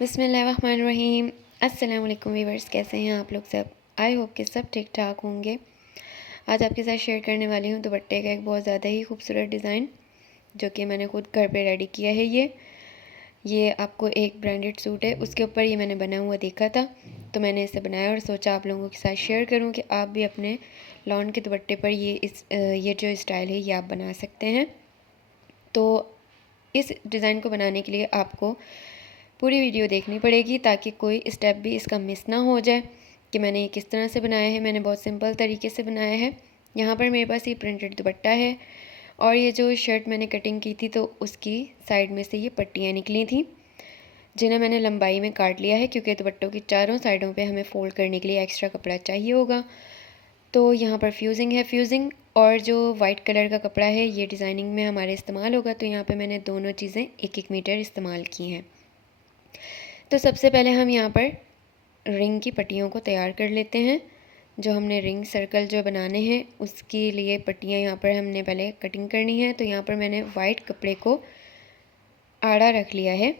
बिस्मिल्लाहिर्रहमानिर्रहीम। अस्सलाम वालेकुम व्यूअर्स, कैसे हैं आप लोग सब। आई होप कि सब ठीक ठाक होंगे। आज आपके साथ शेयर करने वाली हूँ दुपट्टे का एक बहुत ज़्यादा ही खूबसूरत डिज़ाइन जो कि मैंने खुद घर पे रेडी किया है। ये आपको एक ब्रांडेड सूट है, उसके ऊपर ये मैंने बना हुआ देखा था तो मैंने इसे बनाया और सोचा आप लोगों के साथ शेयर करूँ कि आप भी अपने लॉन के दुपट्टे पर ये जो स्टाइल है ये आप बना सकते हैं। तो इस डिज़ाइन को बनाने के लिए आपको पूरी वीडियो देखनी पड़ेगी ताकि कोई स्टेप भी इसका मिस ना हो जाए कि मैंने ये किस तरह से बनाया है। मैंने बहुत सिंपल तरीके से बनाया है। यहाँ पर मेरे पास ये प्रिंटेड दुपट्टा है और ये जो शर्ट मैंने कटिंग की थी तो उसकी साइड में से ये पट्टियाँ निकली थी जिन्हें मैंने लंबाई में काट लिया है क्योंकि दुपट्टों की चारों साइडों पे हमें फ़ोल्ड करने के लिए एक्स्ट्रा कपड़ा चाहिए होगा। तो यहाँ पर फ्यूज़िंग और जो वाइट कलर का कपड़ा है ये डिज़ाइनिंग में हमारे इस्तेमाल होगा। तो यहाँ पर मैंने दोनों चीज़ें 1-1 मीटर इस्तेमाल की हैं। तो सबसे पहले हम यहाँ पर रिंग की पट्टियों को तैयार कर लेते हैं। जो हमने रिंग सर्कल जो बनाने हैं उसके लिए पट्टियाँ यहाँ पर हमने पहले कटिंग करनी है। तो यहाँ पर मैंने वाइट कपड़े को आड़ा रख लिया है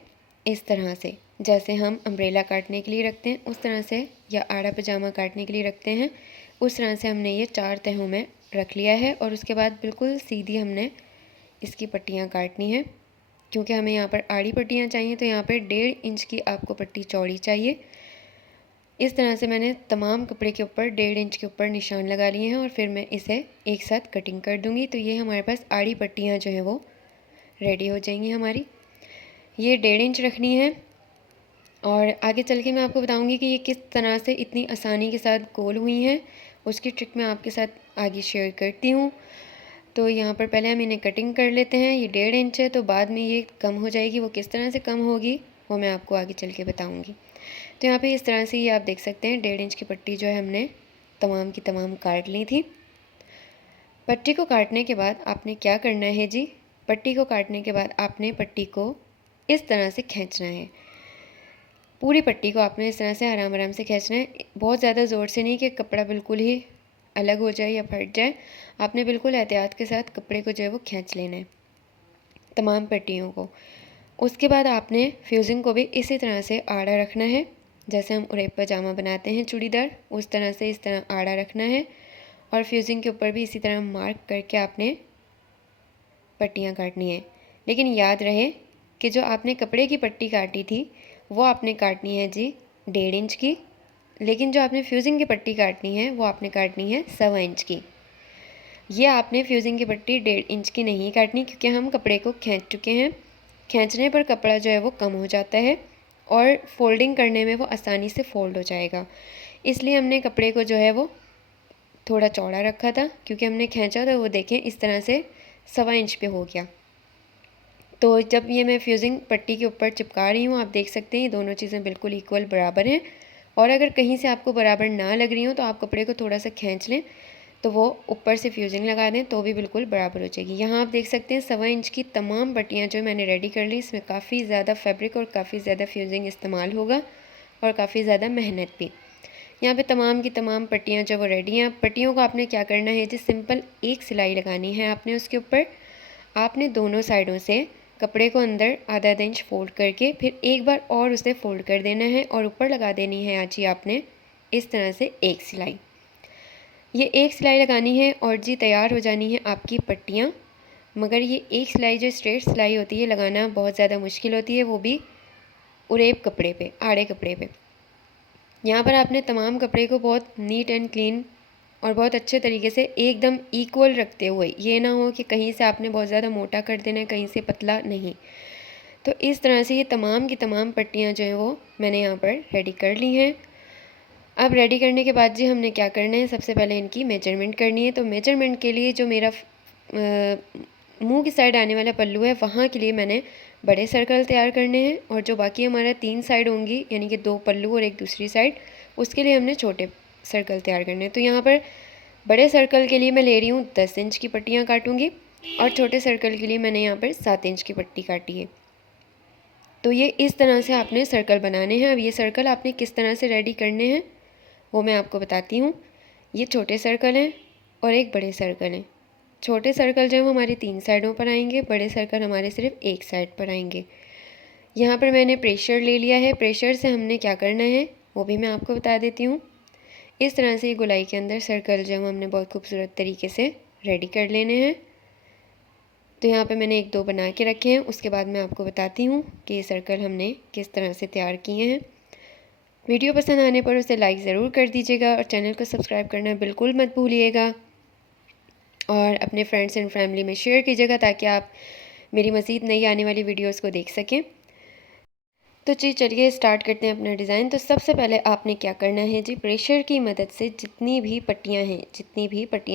इस तरह से, जैसे हम अम्ब्रेला काटने के लिए रखते हैं उस तरह से, या आड़ा पजामा काटने के लिए रखते हैं उस तरह से हमने ये 4 तहों में रख लिया है। और उसके बाद बिल्कुल सीधी हमने इसकी पट्टियाँ काटनी है क्योंकि हमें यहाँ पर आड़ी पट्टियाँ चाहिए। तो यहाँ पर 1.5 इंच की आपको पट्टी चौड़ी चाहिए। इस तरह से मैंने तमाम कपड़े के ऊपर 1.5 इंच के ऊपर निशान लगा लिए हैं और फिर मैं इसे एक साथ कटिंग कर दूँगी। तो ये हमारे पास आड़ी पट्टियाँ जो हैं वो रेडी हो जाएंगी हमारी। ये 1.5 इंच रखनी है और आगे चल के मैं आपको बताऊँगी कि ये किस तरह से इतनी आसानी के साथ गोल हुई हैं, उसकी ट्रिक मैं आपके साथ आगे शेयर करती हूँ। तो यहाँ पर पहले हम इन्हें कटिंग कर लेते हैं। ये 1.5 इंच है तो बाद में ये कम हो जाएगी, वो किस तरह से कम होगी वो मैं आपको आगे चल के बताऊँगी। तो यहाँ पे इस तरह से ये आप देख सकते हैं 1.5 इंच की पट्टी जो है हमने तमाम की तमाम काट ली थी। पट्टी को काटने के बाद आपने क्या करना है जी, पट्टी को काटने के बाद आपने पट्टी को इस तरह से खींचना है। पूरी पट्टी को आपने इस तरह से आराम आराम से खींचना है, बहुत ज़्यादा ज़ोर से नहीं कि कपड़ा बिल्कुल ही अलग हो जाए या फट जाए। आपने बिल्कुल एहतियात के साथ कपड़े को जो है वो खींच लेना है तमाम पट्टियों को। उसके बाद आपने फ्यूज़िंग को भी इसी तरह से आड़ा रखना है, जैसे हम उरेब पजामा बनाते हैं चूड़ीदार उस तरह से इस तरह आड़ा रखना है। और फ्यूज़िंग के ऊपर भी इसी तरह मार्क करके आपने पट्टियाँ काटनी है। लेकिन याद रहे कि जो आपने कपड़े की पट्टी काटी थी वो आपने काटनी है जी 1.5 इंच की, लेकिन जो आपने फ्यूज़िंग की पट्टी काटनी है वो आपने काटनी है 1.25 इंच की। ये आपने फ्यूज़िंग की पट्टी 1.5 इंच की नहीं काटनी क्योंकि हम कपड़े को खींच चुके हैं। खींचने पर कपड़ा जो है वो कम हो जाता है और फोल्डिंग करने में वो आसानी से फ़ोल्ड हो जाएगा। इसलिए हमने कपड़े को जो है वो थोड़ा चौड़ा रखा था क्योंकि हमने खींचा तो वो देखें इस तरह से 1.25 इंच पे हो गया। तो जब ये मैं फ्यूज़िंग पट्टी के ऊपर चिपका रही हूँ आप देख सकते हैं ये दोनों चीज़ें बिल्कुल इक्वल बराबर हैं। और अगर कहीं से आपको बराबर ना लग रही हो तो आप कपड़े को थोड़ा सा खींच लें, तो वो ऊपर से फ्यूज़िंग लगा दें तो भी बिल्कुल बराबर हो जाएगी। यहाँ आप देख सकते हैं 1.25 इंच की तमाम पट्टियाँ जो मैंने रेडी कर ली, इसमें काफ़ी ज़्यादा फैब्रिक और काफ़ी ज़्यादा फ्यूज़िंग इस्तेमाल होगा और काफ़ी ज़्यादा मेहनत भी। यहाँ पे तमाम की तमाम पट्टियाँ जो वो रेडी हैं। पट्टियों को आपने क्या करना है जी, सिंपल एक सिलाई लगानी है आपने उसके ऊपर। आपने दोनों साइडों से कपड़े को अंदर आधा इंच फोल्ड करके फिर एक बार और उसे फोल्ड कर देना है और ऊपर लगा देनी है आज ही आपने इस तरह से एक सिलाई। ये एक सिलाई लगानी है और जी तैयार हो जानी है आपकी पट्टियाँ। मगर ये एक सिलाई जो स्ट्रेट सिलाई होती है लगाना बहुत ज़्यादा मुश्किल होती है, वो भी उरेब कपड़े पे, आड़े कपड़े पे। यहाँ पर आपने तमाम कपड़े को बहुत नीट एंड क्लीन और बहुत अच्छे तरीके से एकदम इक्वल रखते हुए, ये ना हो कि कहीं से आपने बहुत ज़्यादा मोटा कर देना है कहीं से पतला नहीं। तो इस तरह से ये तमाम की तमाम पट्टियाँ जो हैं वो मैंने यहाँ पर रेडी कर ली हैं। अब रेडी करने के बाद जी हमने क्या करना है, सबसे पहले इनकी मेजरमेंट करनी है। तो मेजरमेंट के लिए जो मेरा मुंह की साइड आने वाला पल्लू है वहाँ के लिए मैंने बड़े सर्कल तैयार करने हैं और जो बाकी हमारा 3 साइड होंगी यानी कि 2 पल्लू और एक दूसरी साइड, उसके लिए हमने छोटे सर्कल तैयार करने हैं। तो यहाँ पर बड़े सर्कल के लिए मैं ले रही हूँ 10 इंच की पट्टियाँ काटूँगी और छोटे सर्कल के लिए मैंने यहाँ पर 7 इंच की पट्टी काटी है। तो ये इस तरह से आपने सर्कल बनाने हैं। अब ये सर्कल आपने किस तरह से रेडी करने हैं वो मैं आपको बताती हूँ। ये छोटे सर्कल हैं और एक बड़े सर्कल हैं। छोटे सर्कल जो है वो हमारी 3 साइडों पर आएंगे, बड़े सर्कल हमारे सिर्फ एक साइड पर आएंगे। यहाँ पर मैंने प्रेशर ले लिया है। प्रेशर से हमने क्या करना है वो भी मैं आपको बता देती हूँ। इस तरह से गोलाई के अंदर सर्कल जो हमने बहुत खूबसूरत तरीके से रेडी कर लेने हैं। तो यहाँ पे मैंने एक दो बना के रखे हैं, उसके बाद मैं आपको बताती हूँ कि ये सर्कल हमने किस तरह से तैयार किए हैं। वीडियो पसंद आने पर उसे लाइक ज़रूर कर दीजिएगा और चैनल को सब्सक्राइब करना बिल्कुल मत भूलिएगा और अपने फ्रेंड्स एंड फैमिली में शेयर कीजिएगा ताकि आप मेरी मज़ीद नई आने वाली वीडियोस को देख सकें। तो जी चलिए स्टार्ट करते हैं अपना डिज़ाइन। तो सबसे पहले आपने क्या करना है जी, प्रेशर की मदद से जितनी भी पट्टियाँ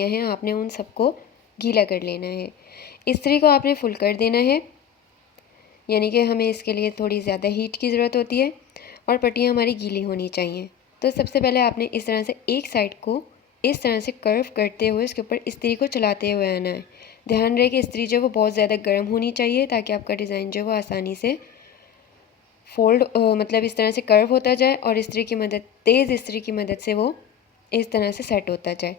हैं आपने उन सबको गीला कर लेना है। इस्त्री को आपने फुल कर देना है, यानी कि हमें इसके लिए थोड़ी ज़्यादा हीट की ज़रूरत होती है और पट्टियाँ हमारी गीली होनी चाहिए। तो सबसे पहले आपने इस तरह से एक साइड को इस तरह से कर्व करते हुए इसके ऊपर इस्त्री को चलाते हुए आना है। ध्यान रहे कि इस्त्री जो वो बहुत ज़्यादा गर्म होनी चाहिए ताकि आपका डिज़ाइन जो वो आसानी से फोल्ड मतलब इस तरह से कर्व होता जाए और तेज़ इस्त्री की मदद से वो इस तरह से सेट होता जाए।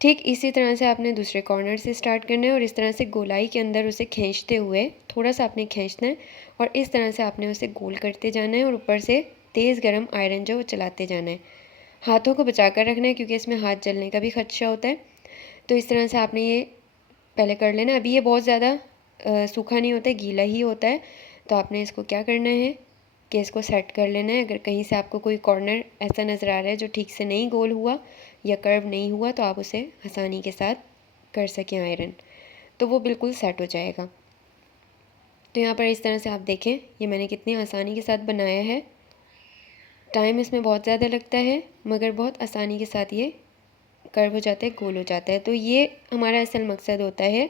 ठीक इसी तरह से आपने दूसरे कॉर्नर से स्टार्ट करना है और इस तरह से गोलाई के अंदर उसे खींचते हुए थोड़ा सा आपने खींचना है और इस तरह से आपने उसे गोल करते जाना है और ऊपर से तेज़ गर्म आयरन जो वो चलाते जाना है। हाथों को बचा कर रखना है क्योंकि इसमें हाथ जलने का भी खदशा होता है। तो इस तरह से आपने ये पहले कर लेना। अभी ये बहुत ज़्यादा सूखा नहीं होता है, गीला ही होता है। तो आपने इसको क्या करना है कि इसको सेट कर लेना है। अगर कहीं से आपको कोई कॉर्नर ऐसा नज़र आ रहा है जो ठीक से नहीं गोल हुआ या कर्व नहीं हुआ तो आप उसे आसानी के साथ कर सकें आयरन, तो वो बिल्कुल सेट हो जाएगा। तो यहाँ पर इस तरह से आप देखें ये मैंने कितनी आसानी के साथ बनाया है। टाइम इसमें बहुत ज़्यादा लगता है मगर बहुत आसानी के साथ ये कर्व हो जाता है, गोल हो जाता है। तो ये हमारा असल मकसद होता है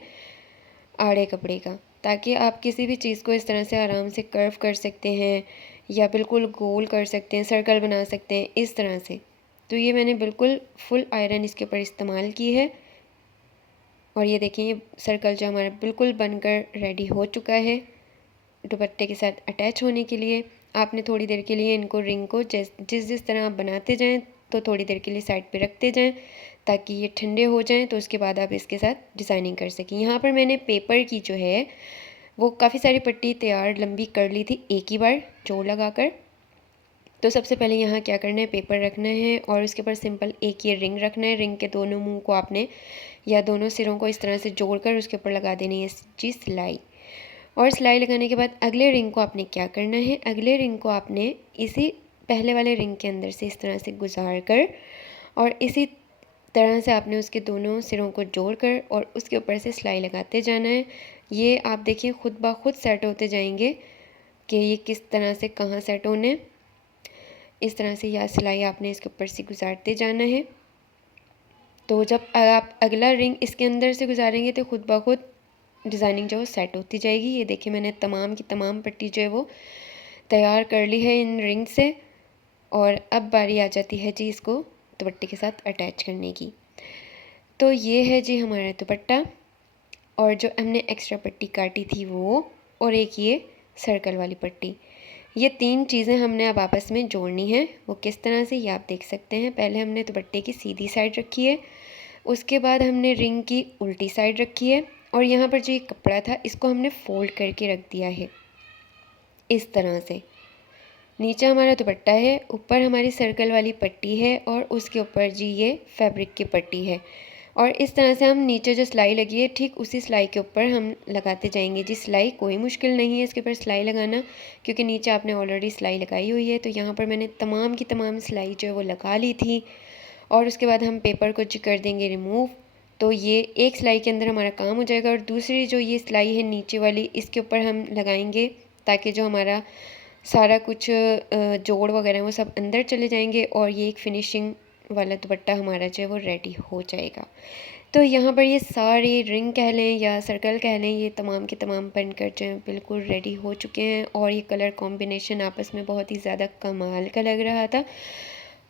आड़े कपड़े का, ताकि आप किसी भी चीज़ को इस तरह से आराम से कर्व कर सकते हैं या बिल्कुल गोल कर सकते हैं, सर्कल बना सकते हैं इस तरह से। तो ये मैंने बिल्कुल फुल आयरन इसके ऊपर इस्तेमाल की है और ये देखिए ये सर्कल जो हमारा बिल्कुल बनकर रेडी हो चुका है दुपट्टे के साथ अटैच होने के लिए। आपने थोड़ी देर के लिए इनको रिंग को जिस तरह आप बनाते जाएं तो थोड़ी देर के लिए साइड पे रखते जाएं ताकि ये ठंडे हो जाएं, तो उसके बाद आप इसके साथ डिज़ाइनिंग कर सकें। यहाँ पर मैंने पेपर की जो है वो काफ़ी सारी पट्टी तैयार लंबी कर ली थी एक ही बार जोड़ लगाकर। तो सबसे पहले यहाँ क्या करना है, पेपर रखना है और उसके ऊपर सिंपल एक ये रिंग रखना है। रिंग के दोनों मुंह को आपने या दोनों सिरों को इस तरह से जोड़कर उसके ऊपर लगा देनी है जी सिलाई। और सिलाई लगाने के बाद अगले रिंग को आपने क्या करना है, अगले रिंग को आपने इसी पहले वाले रिंग के अंदर से इस तरह से गुजार कर और इसी तरह से आपने उसके दोनों सिरों को जोड़कर और उसके ऊपर से सिलाई लगाते जाना है। ये आप देखिए खुद ब खुद सेट होते जाएंगे कि ये किस तरह से कहाँ सेट होने। इस तरह से यह सिलाई आपने इसके ऊपर से गुजारते जाना है। तो जब आप अगला रिंग इसके अंदर से गुजारेंगे तो खुद ब खुद डिज़ाइनिंग जो है सेट होती जाएगी। ये देखिए मैंने तमाम की तमाम पट्टी जो है वो तैयार कर ली है इन रिंग से और अब बारी आ जाती है जी इसको दुपट्टे के साथ अटैच करने की। तो ये है जी हमारा दुपट्टा और जो हमने एक्स्ट्रा पट्टी काटी थी वो और एक ये सर्कल वाली पट्टी, ये तीन चीज़ें हमने अब आपस में जोड़नी है। वो किस तरह से ये आप देख सकते हैं। पहले हमने दुपट्टे की सीधी साइड रखी है, उसके बाद हमने रिंग की उल्टी साइड रखी है और यहाँ पर जो ये कपड़ा था इसको हमने फोल्ड करके रख दिया है इस तरह से। नीचे हमारा दुपट्टा है, ऊपर हमारी सर्कल वाली पट्टी है और उसके ऊपर जी ये फैब्रिक की पट्टी है और इस तरह से हम नीचे जो सिलाई लगी है ठीक उसी सिलाई के ऊपर हम लगाते जाएंगे जी। सिलाई कोई मुश्किल नहीं है इसके ऊपर सिलाई लगाना क्योंकि नीचे आपने ऑलरेडी सिलाई लगाई हुई है। तो यहाँ पर मैंने तमाम की तमाम सिलाई जो है वो लगा ली थी और उसके बाद हम पेपर को जी कर देंगे रिमूव। तो ये एक सिलाई के अंदर हमारा काम हो जाएगा और दूसरी जो ये सिलाई है नीचे वाली इसके ऊपर हम लगाएंगे ताकि जो हमारा सारा कुछ जोड़ वगैरह वो सब अंदर चले जाएंगे और ये एक फिनिशिंग वाला दुपट्टा हमारा जो है वो रेडी हो जाएगा। तो यहाँ पर ये सारे रिंग कह लें या सर्कल कह लें ये तमाम के तमाम बनकर जो है बिल्कुल रेडी हो चुके हैं और ये कलर कॉम्बिनेशन आपस में बहुत ही ज़्यादा कमाल का लग रहा था।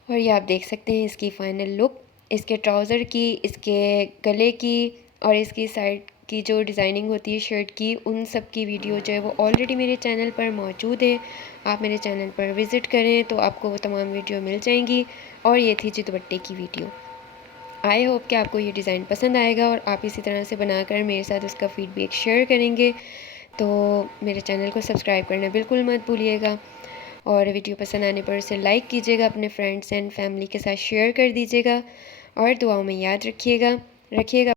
और ये आप देख सकते हैं इसकी फ़ाइनल लुक, इसके ट्राउज़र की, इसके गले की और इसकी साइड की जो डिज़ाइनिंग होती है शर्ट की, उन सब की वीडियो जो है वो ऑलरेडी मेरे चैनल पर मौजूद है। आप मेरे चैनल पर विज़िट करें तो आपको वो तमाम वीडियो मिल जाएंगी। और ये थी जी दुपट्टे की वीडियो। आई होप कि आपको ये डिज़ाइन पसंद आएगा और आप इसी तरह से बनाकर मेरे साथ उसका फ़ीडबैक शेयर करेंगे तो मेरे चैनल को सब्सक्राइब करना बिल्कुल मत भूलिएगा, और वीडियो पसंद आने पर उसे लाइक कीजिएगा, अपने फ्रेंड्स एंड फैमिली के साथ शेयर कर दीजिएगा, और दुआओं में याद रखिएगा।